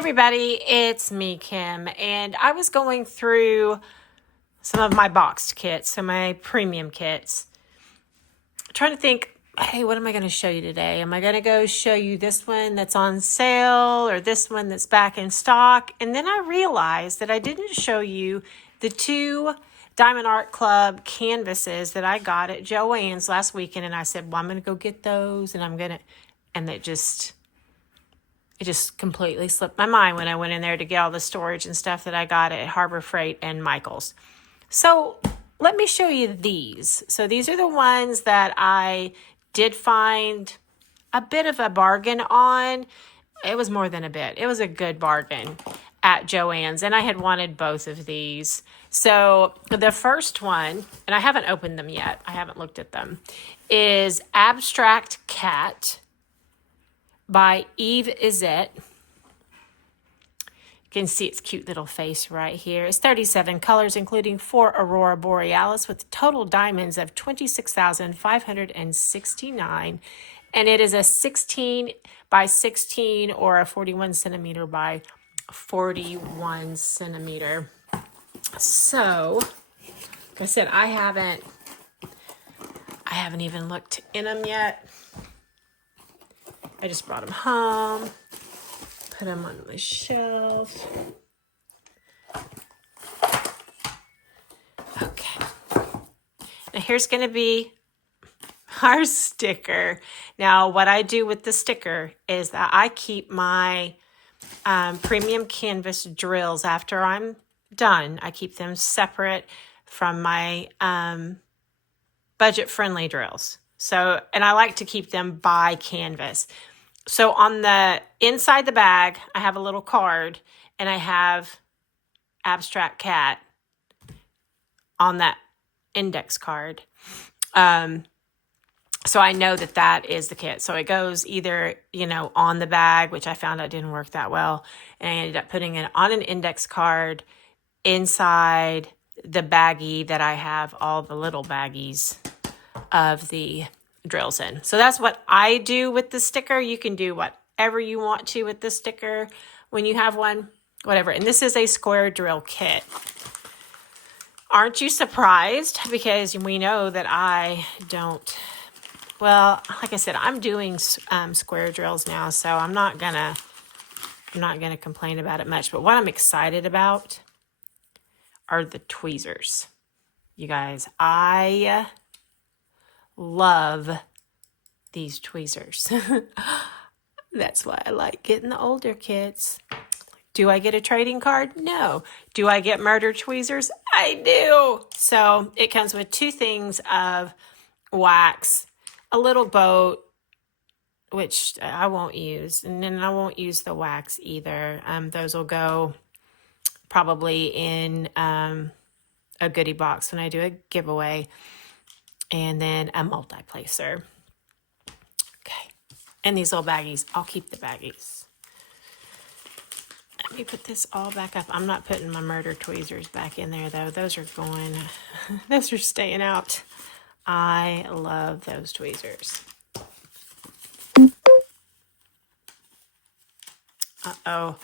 everybody, it's me, Kim, and I was going through some of my boxed kits, so my premium kits, trying to think, hey, what am I going to show you today? Am I going to go show you this one that's on sale or this one that's back in stock? And then I realized that I didn't show you the two Diamond Art Club canvases that I got at JoAnn's last weekend, and I said, well, I'm going to go get those, and it just completely slipped my mind when I went in there to get all the storage and stuff that I got at Harbor Freight and Michael's. So let me show you these. So these are the ones that I did find a bit of a bargain on. It was more than a bit. It was a good bargain at JoAnn's, and I had wanted both of these. So the first one, and I haven't opened them yet, I haven't looked at them, is Abstract Cat by Eve Izzet. You can see its cute little face right here. It's 37 colors, including 4 Aurora Borealis with total diamonds of 26,569. And it is a 16 by 16 or a 41 centimeter by 41 centimeter. So, like I said, I haven't even looked in them yet. I just brought them home, put them on my shelf. Okay. Now here's going to be our sticker. Now what I do with the sticker is that I keep my premium canvas drills after I'm done. I keep them separate from my budget-friendly drills. So, and I like to keep them by canvas. So on the inside the bag, I have a little card, and I have Abstract Cat on that index card. So I know that that is the kit. So it goes either, on the bag, which I found out didn't work that well, and I ended up putting it on an index card inside the baggie that I have all the little baggies of the drills in. So that's what I do with the sticker. You can do whatever you want to with the sticker when you have one, whatever. And this is a square drill kit. Aren't you surprised? Because we know that I don't, well, like I said, I'm doing square drills now, so I'm not gonna complain about it much. But what I'm excited about are the tweezers. You guys, I love these tweezers. That's why I like getting the older kits. Do I get a trading card? No. Do I get murder tweezers? I do. So it comes with 2 things of wax, a little boat, which I won't use, and then I won't use the wax either. Those will go probably in a goodie box when I do a giveaway. And then a multi-placer. Okay. And these little baggies. I'll keep the baggies. Let me put this all back up. I'm not putting my murder tweezers back in there, though. Those are staying out. I love those tweezers. Uh-oh.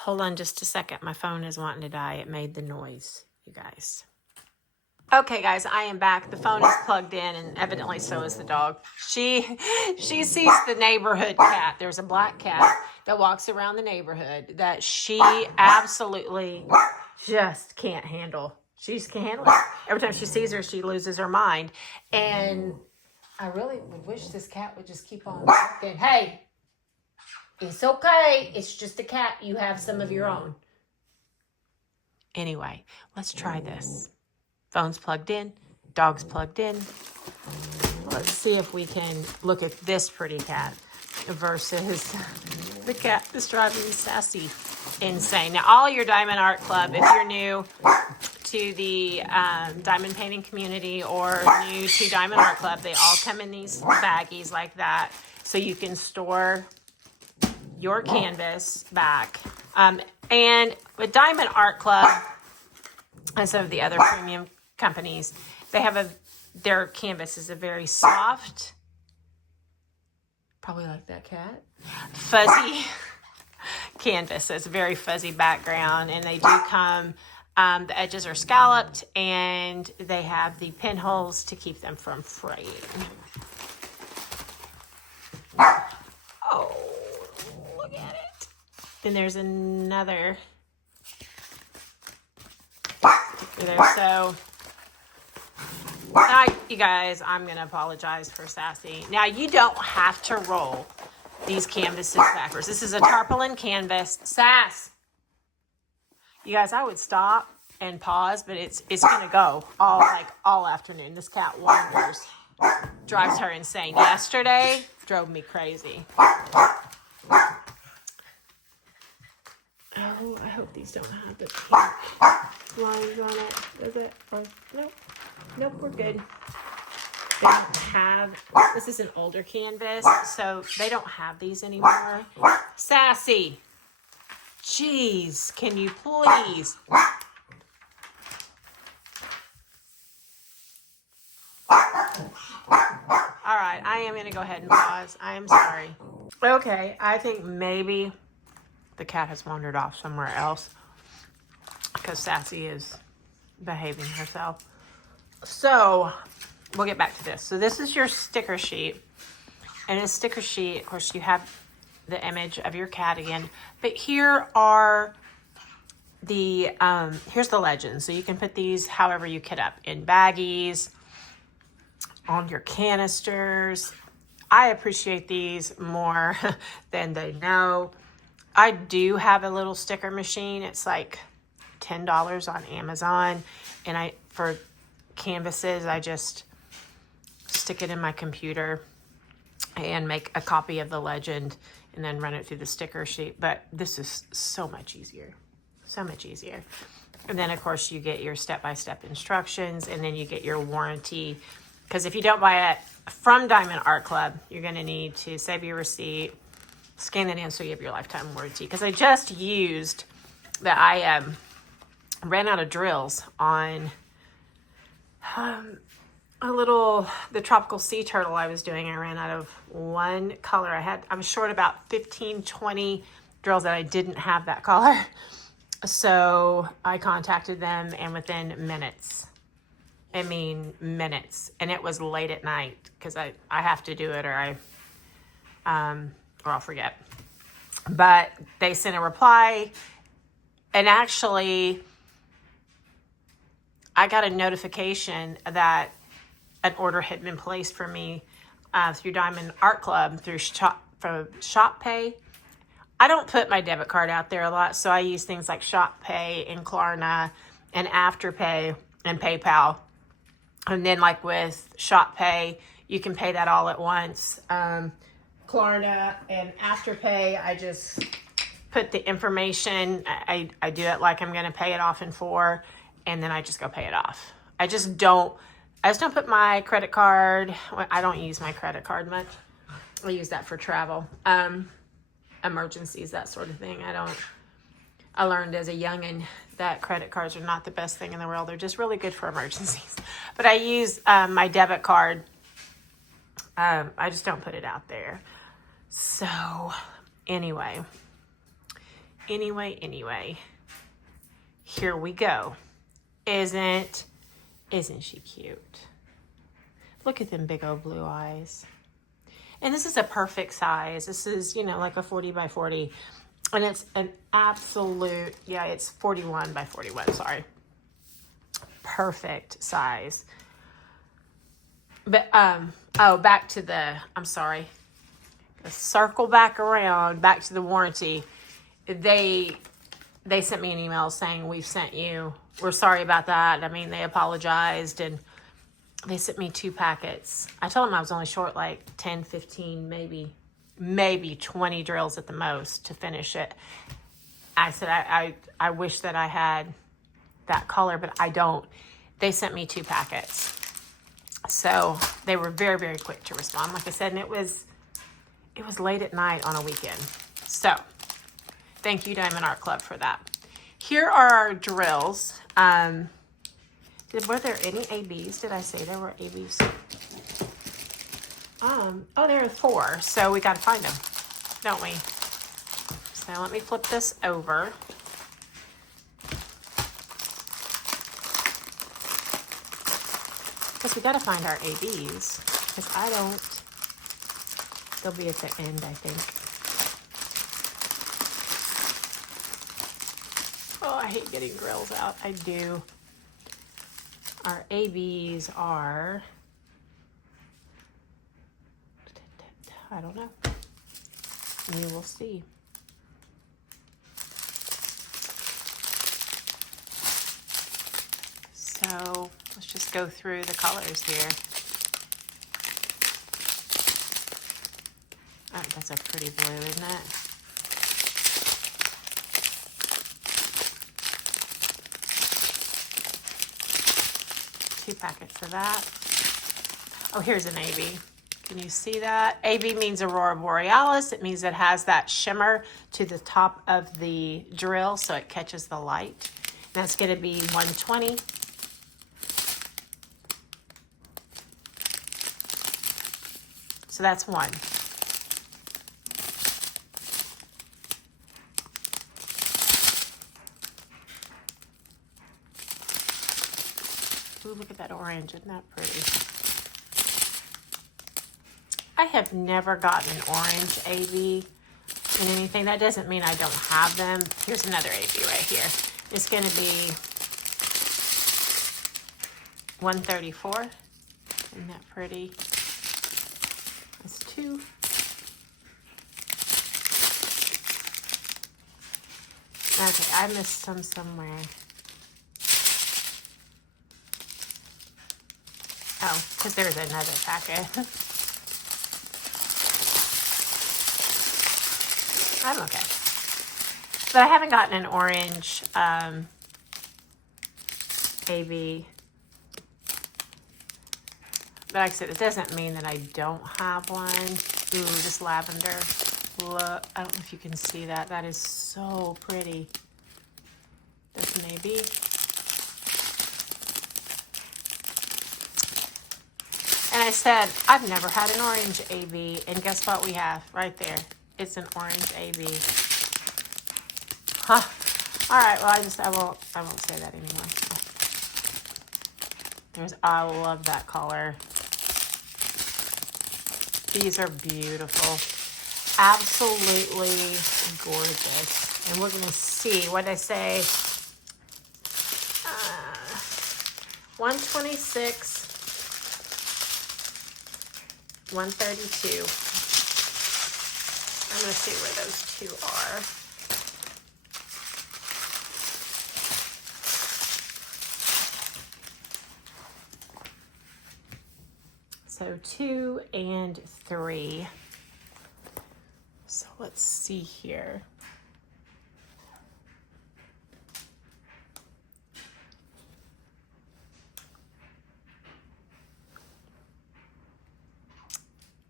Hold on just a second. My phone is wanting to die. It made the noise, you guys. Okay, guys, I am back. The phone is plugged in, and evidently so is the dog. She sees the neighborhood cat. There's a black cat that walks around the neighborhood that she absolutely just can't handle. She just can't handle it. Every time she sees her, she loses her mind. And I really would wish this cat would just keep on walking. Hey, it's okay. It's just a cat. You have some of your own. Anyway, let's try this. Phone's plugged in, dog's plugged in. Let's see if we can look at this pretty cat versus the cat that's driving Sassy insane. Now, all your Diamond Art Club, if you're new to the diamond painting community or new to Diamond Art Club, they all come in these baggies like that, so you can store your canvas back. And with Diamond Art Club and some of the other premium companies, they have their canvas is a very soft, probably like that cat, fuzzy canvas. So it's a very fuzzy background, and they do come, the edges are scalloped, and they have the pinholes to keep them from fraying. Oh, look at it. And there's another there. So, you guys, I'm going to apologize for Sassy. Now, you don't have to roll these canvases backwards. This is a tarpaulin canvas. Sass! You guys, I would stop and pause, but it's going to go all afternoon. This cat wanders. Drives her insane. Yesterday, drove me crazy. Oh, I hope these don't have the pink lines on it. Does it? Or, nope. Nope, we're good. They don't have, this is an older canvas, so they don't have these anymore. Sassy. Jeez, can you please? All right, I am going to go ahead and pause. I am sorry. Okay, I think maybe the cat has wandered off somewhere else because Sassy is behaving herself. So, we'll get back to this. So, this is your sticker sheet. And in a sticker sheet, of course, you have the image of your cat again. But here are the, here's the legend. So, you can put these however you kit up. In baggies, on your canisters. I appreciate these more than they know. I do have a little sticker machine. It's like $10 on Amazon. And for canvases, I just stick it in my computer and make a copy of the legend and then run it through the sticker sheet. But this is so much easier. So much easier. And then, of course, you get your step-by-step instructions, and then you get your warranty. Because if you don't buy it from Diamond Art Club, you're going to need to save your receipt, scan it in so you have your lifetime warranty. Because I just used that I ran out of drills on the tropical sea turtle I was doing. I ran out of one color. I was short about 15, 20 drills that I didn't have that color. So I contacted them, and within minutes, and it was late at night because I have to do it or I'll forget. But they sent a reply, and actually I got a notification that an order had been placed for me through Diamond Art Club through Shop Pay. I don't put my debit card out there a lot, so I use things like Shop Pay and Klarna and Afterpay and PayPal. And then like with Shop Pay, you can pay that all at once. Klarna and Afterpay, I just put the information. I do it like I'm going to pay it off in 4, and then I just go pay it off. I just don't put my credit card. I don't use my credit card much. I use that for travel, emergencies, that sort of thing. I learned as a youngin' that credit cards are not the best thing in the world. They're just really good for emergencies. But I use my debit card. I just don't put it out there. So anyway, here we go. Isn't she cute? Look at them big old blue eyes. And this is a perfect size. This is, like a 40 by 40. And it's an absolute, it's 41 by 41, sorry. Perfect size. But, back to circle back around, back to the warranty. They sent me an email saying, we've sent you, we're sorry about that. They apologized, and they sent me 2 packets. I told them I was only short like 10, 15, maybe 20 drills at the most to finish it. I said, I wish that I had that color, but I don't. They sent me 2 packets. So they were very, very quick to respond. Like I said, and it was late at night on a weekend. So thank you, Diamond Art Club, for that. Here are our drills. Were there any ABs? Did I say there were ABs? There are 4, so we got to find them, don't we? So let me flip this over. Because we got to find our ABs. Because I don't. They'll be at the end, I think. Oh, I hate getting drills out. I do. Our ABs are, I don't know. We will see. So let's just go through the colors here. Oh, that's a pretty blue, isn't it? Two packets of that. Oh, here's an AB. Can you see that? AB means Aurora Borealis. It means it has that shimmer to the top of the drill so it catches the light. That's going to be 120. So that's one. Ooh, look at that orange. Isn't that pretty? I have never gotten an orange AB in anything. That doesn't mean I don't have them. Here's another AB right here. It's going to be 134. Isn't that pretty? That's two. Okay, I missed some somewhere. Oh, because there's another packet. I'm okay. But I haven't gotten an orange AB. But like I said, it doesn't mean that I don't have one. Ooh, this lavender. Look, I don't know if you can see that. That is so pretty. This an AB. And I said, I've never had an orange AB. And guess what we have right there? It's an orange AB. Huh. All right, well, I won't say that anymore. I love that color. These are beautiful. Absolutely gorgeous. And we're going to see what I say. 126, 132. I'm going to see where those two are. So 2 and 3. So let's see here.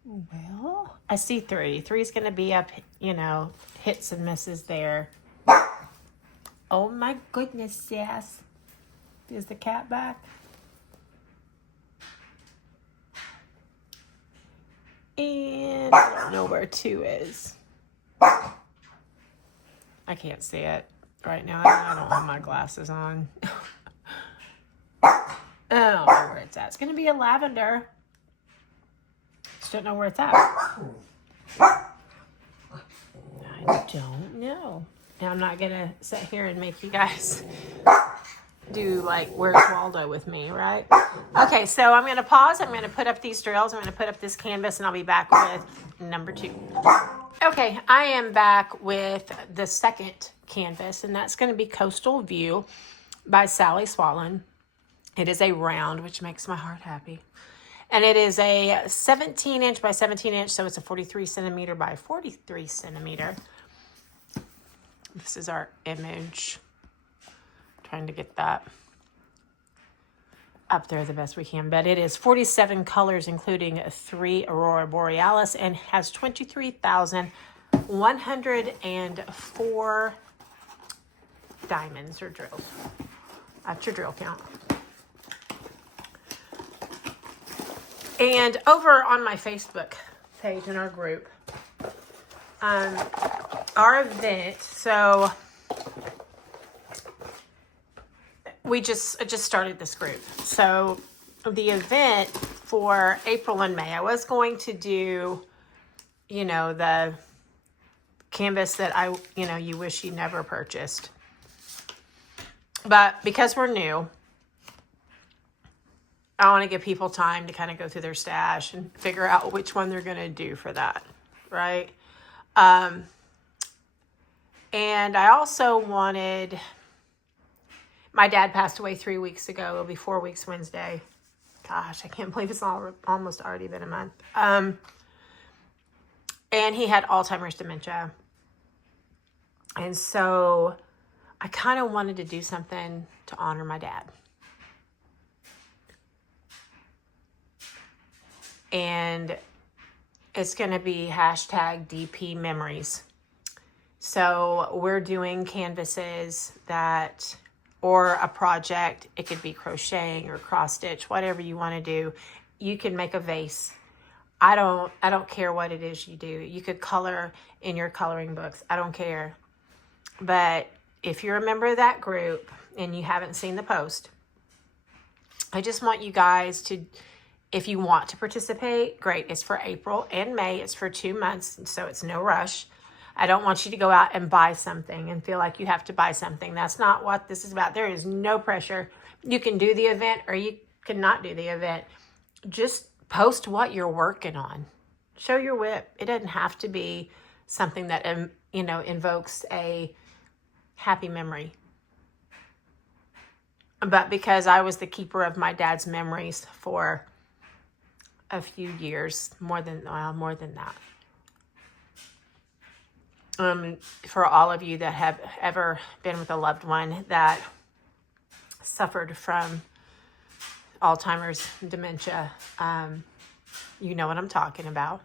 Well, I see 3. 3 is going to be up, you know, hits and misses there. Oh my goodness, yes. Is the cat back? And I don't know where 2 is. I can't see it right now. I don't have my glasses on. I don't know where it's at. It's going to be a lavender. Just don't know where it's at. I don't know. And I'm not going to sit here and make you guys do like Where's Waldo with me, right? Okay, so I'm going to pause. I'm going to put up these drills. I'm going to put up this canvas and I'll be back with number 2. Okay, I am back with the second canvas, and that's going to be Coastal View by Sally Swallen. It is a round, which makes my heart happy. And it is a 17 inch by 17 inch, so it's a 43 centimeter by 43 centimeter. This is our image. Trying to get that up there the best we can, but it is 47 colors, including 3 Aurora Borealis, and has 23,104 diamonds or drills. That's your drill count. And over on my Facebook page in our group, our event, so I just started this group. So the event for April and May, I was going to do, the canvas that you wish you never purchased. But because we're new, I want to give people time to kind of go through their stash and figure out which one they're going to do for that, right? And I also wanted, my dad passed away 3 weeks ago. It'll be 4 weeks Wednesday. Gosh, I can't believe it's almost already been a month. And he had Alzheimer's dementia. And so I kind of wanted to do something to honor my dad. And it's going to be hashtag DP Memories. So we're doing canvases or a project. It could be crocheting or cross stitch, whatever you want to do. You can make a vase. I don't care what it is you do. You could color in your coloring books. I don't care. But if you're a member of that group and you haven't seen the post, I just want you guys to, if you want to participate, great. It's for April and May. It's for 2 months, so it's no rush. I don't want you to go out and buy something and feel like you have to buy something. That's not what this is about. There is no pressure. You can do the event or you cannot do the event. Just post what you're working on. Show your whip. It doesn't have to be something that, invokes a happy memory. But because I was the keeper of my dad's memories for a few years, more than that. For all of you that have ever been with a loved one that suffered from Alzheimer's dementia, you know what I'm talking about.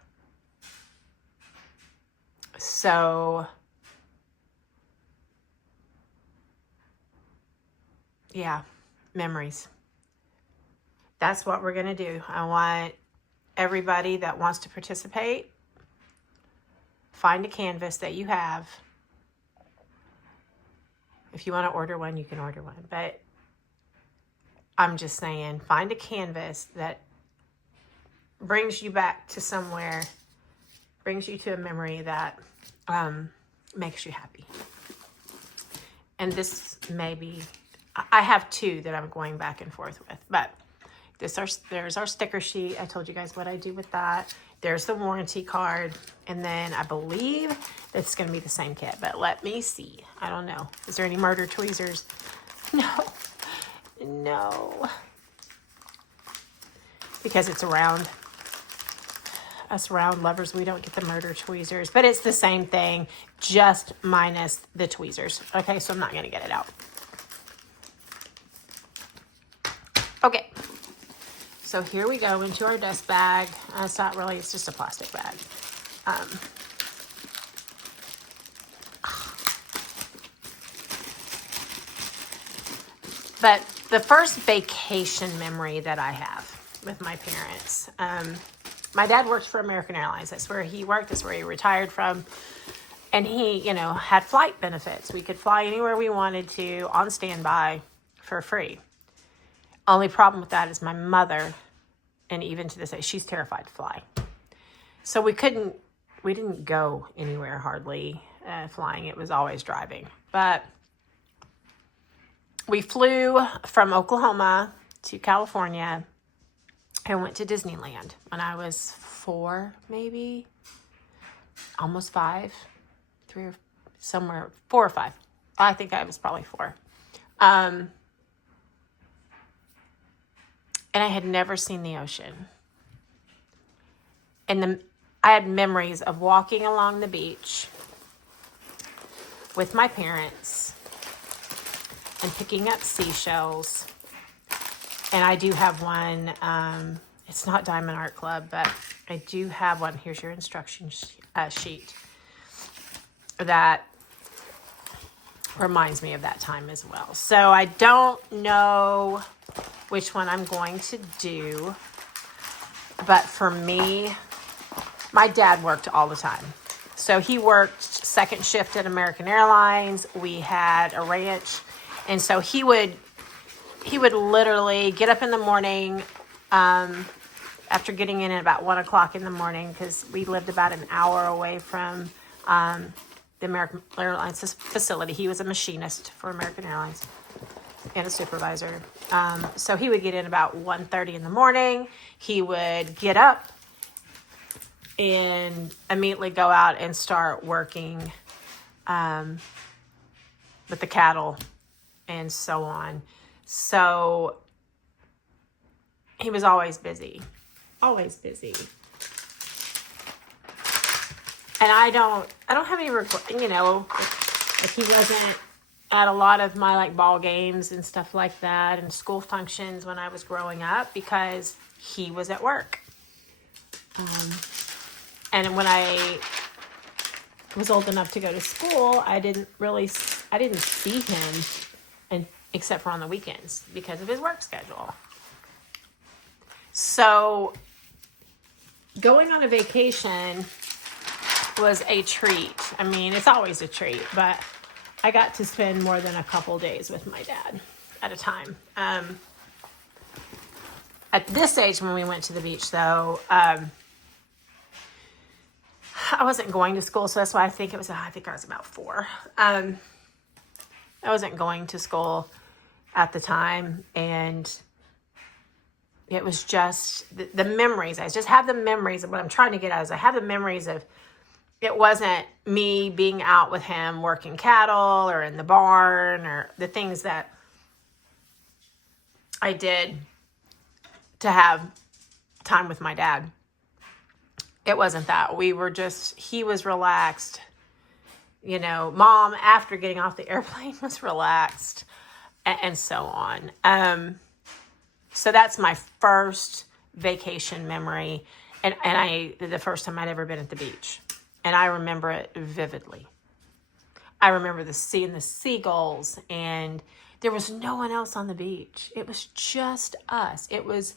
So, yeah, memories. That's what we're going to do. I want everybody that wants to participate, find a canvas that you have. If you want to order one, you can order one. But I'm just saying, find a canvas that brings you back to somewhere, brings you to a memory that makes you happy. And this may be, I have 2 that I'm going back and forth with, but there's our sticker sheet. I told you guys what I do with that. There's the warranty card. And then I believe it's going to be the same kit, but let me see. I don't know. Is there any murder tweezers? No. Because it's round. Us round lovers, we don't get the murder tweezers, but it's the same thing, just minus the tweezers. Okay, so I'm not going to get it out. Okay. So here we go into our dust bag. It's not really, it's just a plastic bag. But the first vacation memory that I have with my parents, my dad worked for American Airlines. That's where he worked. That's where he retired from. And he, had flight benefits. We could fly anywhere we wanted to on standby for free. Only problem with that is my mother, and even to this day, she's terrified to fly. So we didn't go anywhere hardly flying. It was always driving. But we flew from Oklahoma to California and went to Disneyland when I was 4, maybe, almost 5, 3 or somewhere, 4 or 5. I think I was probably 4. And I had never seen the ocean. And I had memories of walking along the beach with my parents and picking up seashells. And I do have one, it's not Diamond Art Club, but I do have one. Here's your instruction sheet that reminds me of that time as well. So I don't know which one I'm going to do, but for me, my dad worked all the time. So he worked second shift at American Airlines. We had a ranch. And so he would literally get up in the morning, after getting in at about 1 o'clock in the morning, because we lived about an hour away from the American Airlines facility. He was a machinist for American Airlines and a supervisor. So he would get in about 1:30 in the morning. He would get up and immediately go out and start working with the cattle and so on. So he was always busy. Always busy. And I don't have any regret, if he wasn't at a lot of my like ball games and stuff like that and school functions when I was growing up, because he was at work. And when I was old enough to go to school, I didn't see him except for on the weekends because of his work schedule. So going on a vacation was a treat. I mean, it's always a treat, but I got to spend more than a couple days with my dad at a time. At this age, when we went to the beach, though, I wasn't going to school, so that's why I think I was about 4. I wasn't going to school at the time, and it was just the memories. I just have the memories of what I'm trying to get at is I have the memories of it wasn't me being out with him working cattle or in the barn or the things that I did to have time with my dad. It wasn't that. He was relaxed. Mom, after getting off the airplane, was relaxed and so on. So that's my first vacation memory. And the first time I'd ever been at the beach. And I remember it vividly. I remember seeing the seagulls, and there was no one else on the beach. It was just us. It was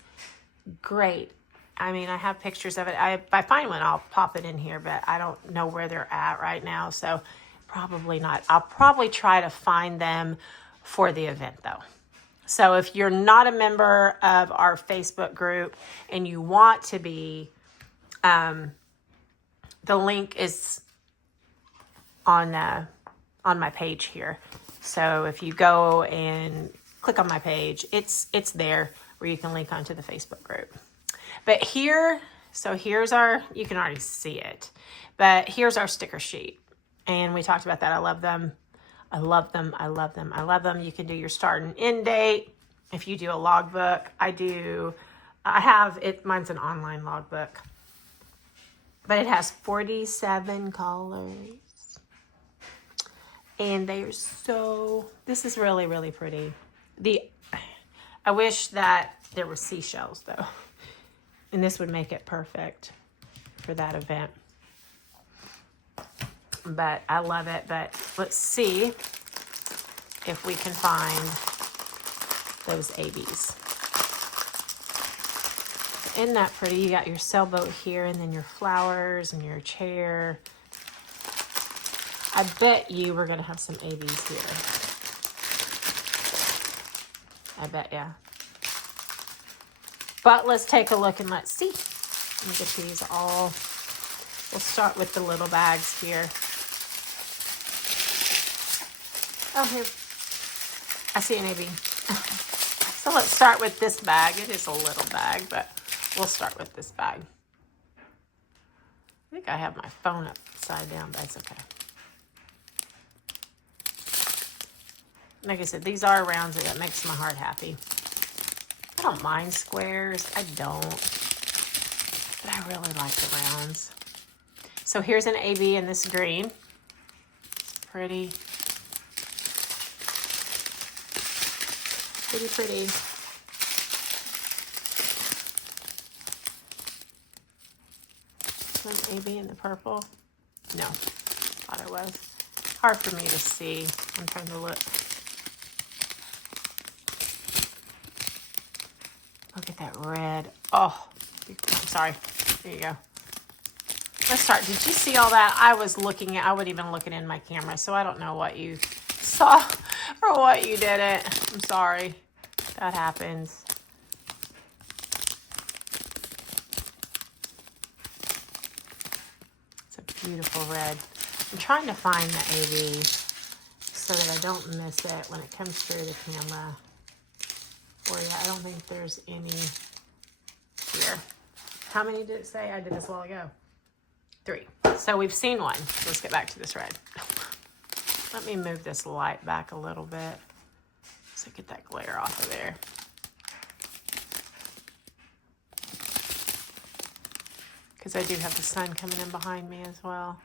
great. I mean, I have pictures of it. If I find one, I'll pop it in here, but I don't know where they're at right now, so probably not. I'll probably try to find them for the event, though. So if you're not a member of our Facebook group and you want to be, the link is on my page here. So if you go and click on my page, it's there where you can link onto the Facebook group. But here's you can already see it, but here's our sticker sheet. And we talked about that. I love them. I love them. I love them. I love them. You can do your start and end date. If you do a logbook, mine's an online logbook. But it has 47 colors. And this is really, really pretty. I wish that there were seashells, though. And this would make it perfect for that event. But I love it. But let's see if we can find those ABs. Isn't that pretty? You got your sailboat here, and then your flowers and your chair. I bet you we're going to have some ABs here. I bet, yeah. But let's take a look and let's see. Let me get these all. We'll start with the little bags here. Oh, here. I see an AB. So let's start with this bag. It is a little bag, but we'll start with this bag. I think I have my phone upside down, but it's okay. Like I said, these are rounds, and that makes my heart happy. I don't mind squares. I don't. But I really like the rounds. So here's an AB in this green. Pretty. Pretty, pretty. An AB in the purple? No. Thought it was. Hard for me to see. I'm trying to look. Look at that red. Oh, I'm sorry. There you go. Let's start. Did you see all that? I wasn't even looking in my camera, so I don't know what you saw or what you didn't. I'm sorry. That happens. It's a beautiful red. I'm trying to find the AB so that I don't miss it when it comes through the camera. Or yeah, I don't think there's any here. How many did it say? I did this a while ago. 3. So we've seen one. Let's get back to this red. Let me move this light back a little bit so get that glare off of there. Because I do have the sun coming in behind me as well.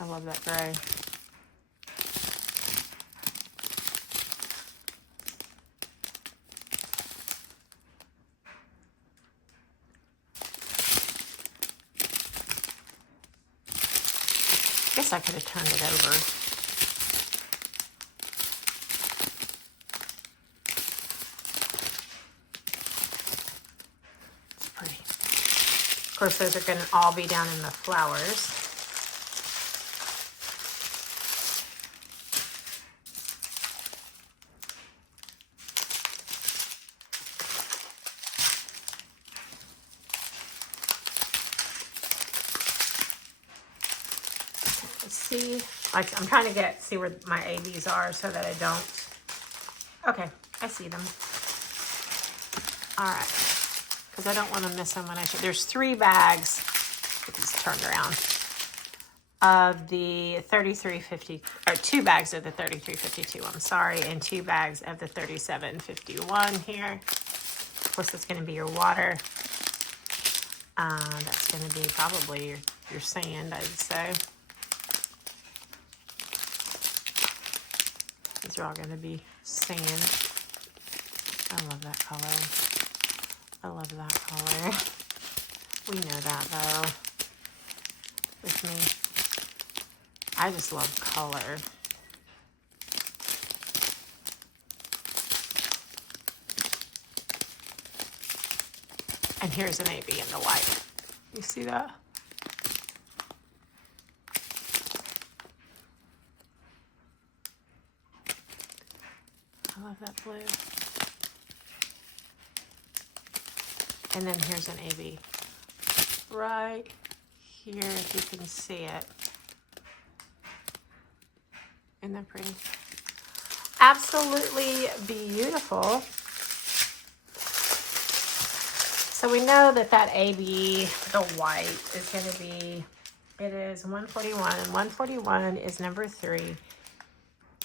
I love that gray. I guess I could have turned it over. It's pretty. Of course, those are going to all be down in the flowers. See, like I'm trying to see where my ABs are so that I don't. Okay, I see them. All right, because I don't want to miss them when I should. There's 3 bags, get these turned around, of the 3350, or 2 bags of the 3352, I'm sorry, and 2 bags of the 3751 here. Of course, that's going to be your water. That's going to be probably your sand, I would say. These are all going to be sand. I love that color. I love that color. We know that though. With me, I just love color. And here's an AB in the white. You see that? I love that blue. And then here's an AB right here, if you can see it. Isn't that pretty? Absolutely beautiful. So we know that that AB, the white, is going to be, it is 141, and 141 is number 3.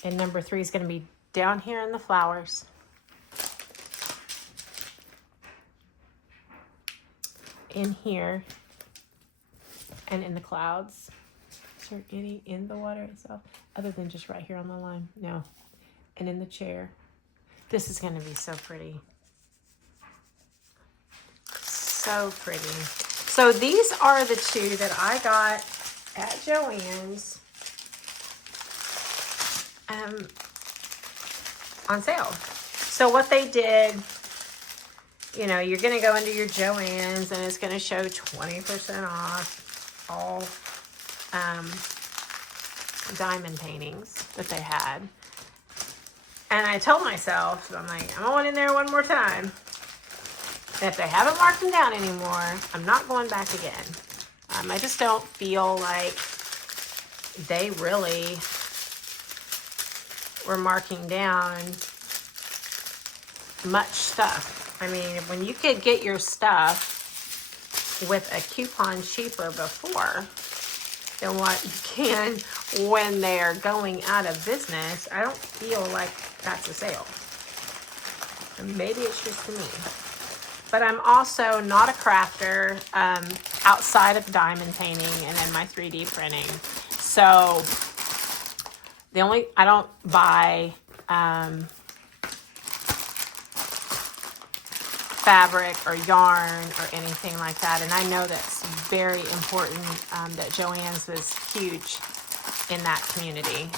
And number 3 is going to be down here in the flowers. In here. And in the clouds. Is there any in the water itself? Other than just right here on the line? No. And in the chair. This is going to be so pretty. So pretty. So these are the 2 that I got at JoAnn's on sale. So what they did, you know, you're going to go into your JoAnn's and it's going to show 20% off all diamond paintings that they had. And I told myself, so I'm like, I'm going in there one more time. And if they haven't marked them down anymore, I'm not going back again. I just don't feel like they really were marking down much stuff. I mean, when you could get your stuff with a coupon cheaper before than what you can when they're going out of business, I don't feel like that's a sale. And maybe it's just me. But I'm also not a crafter outside of diamond painting and then my 3D printing. So I don't buy fabric or yarn or anything like that. And I know that's very important, that JoAnn's was huge in that community.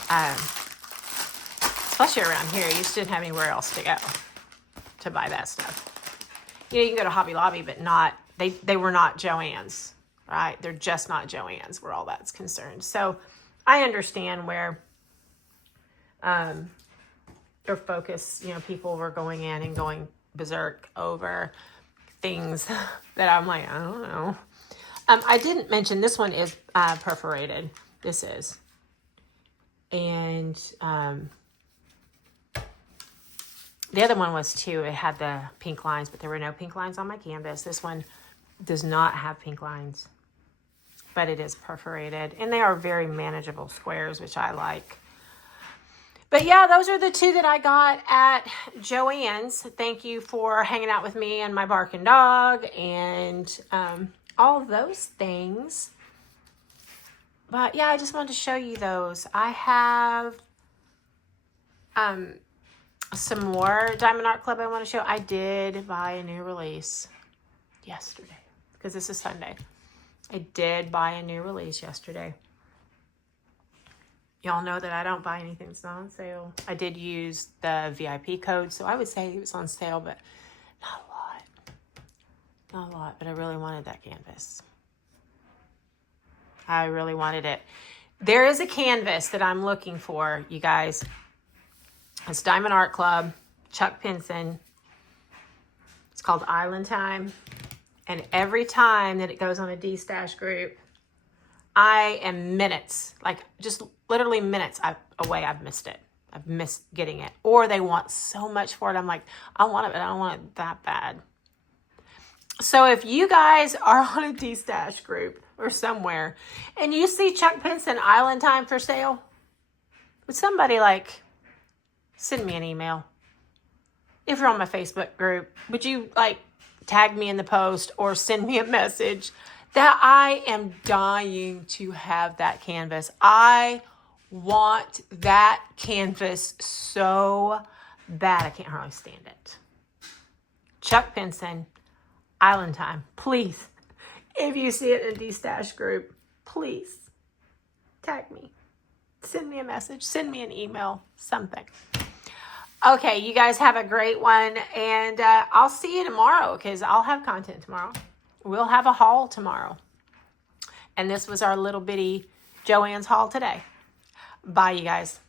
Especially around here, you just didn't have anywhere else to go to buy that stuff. You know, you can go to Hobby Lobby, but not, they were not JoAnn's right? They're just not JoAnn's where all that's concerned. So I understand where their focus, people were going in and going berserk over things that I'm like, I don't know. I didn't mention this one is perforated. This is. And the other one was too. It had the pink lines, but there were no pink lines on my canvas. This one does not have pink lines, but it is perforated. And they are very manageable squares, which I like. But yeah, those are the two that I got at JoAnn's. Thank you for hanging out with me and my barking dog and all of those things. But yeah, I just wanted to show you those. I have some more Diamond Art Club I want to show. I did buy a new release yesterday because this is Sunday. I did buy a new release yesterday. Y'all know that I don't buy anything that's not on sale. I did use the VIP code, so I would say it was on sale, but not a lot. Not a lot, but I really wanted that canvas. I really wanted it. There is a canvas that I'm looking for, you guys. It's Diamond Art Club, Chuck Pinson. It's called Island Time. And every time that it goes on a D-Stash group, I am minutes, like just literally minutes away. I've missed it. I've missed getting it. Or they want so much for it. I'm like, I want it, but I don't want it that bad. So if you guys are on a D-Stash group or somewhere and you see Chuck Pinson Island Time for sale, would somebody send me an email? If you're on my Facebook group, would you tag me in the post or send me a message that I am dying to have that canvas? I want that canvas so bad. I can't hardly stand it. Chuck Pinson, Island Time. Please, if you see it in a D-Stash group, please tag me. Send me a message. Send me an email. Something. Okay, you guys have a great one. And I'll see you tomorrow because I'll have content tomorrow. We'll have a haul tomorrow. And this was our little bitty JoAnn's haul today. Bye, you guys.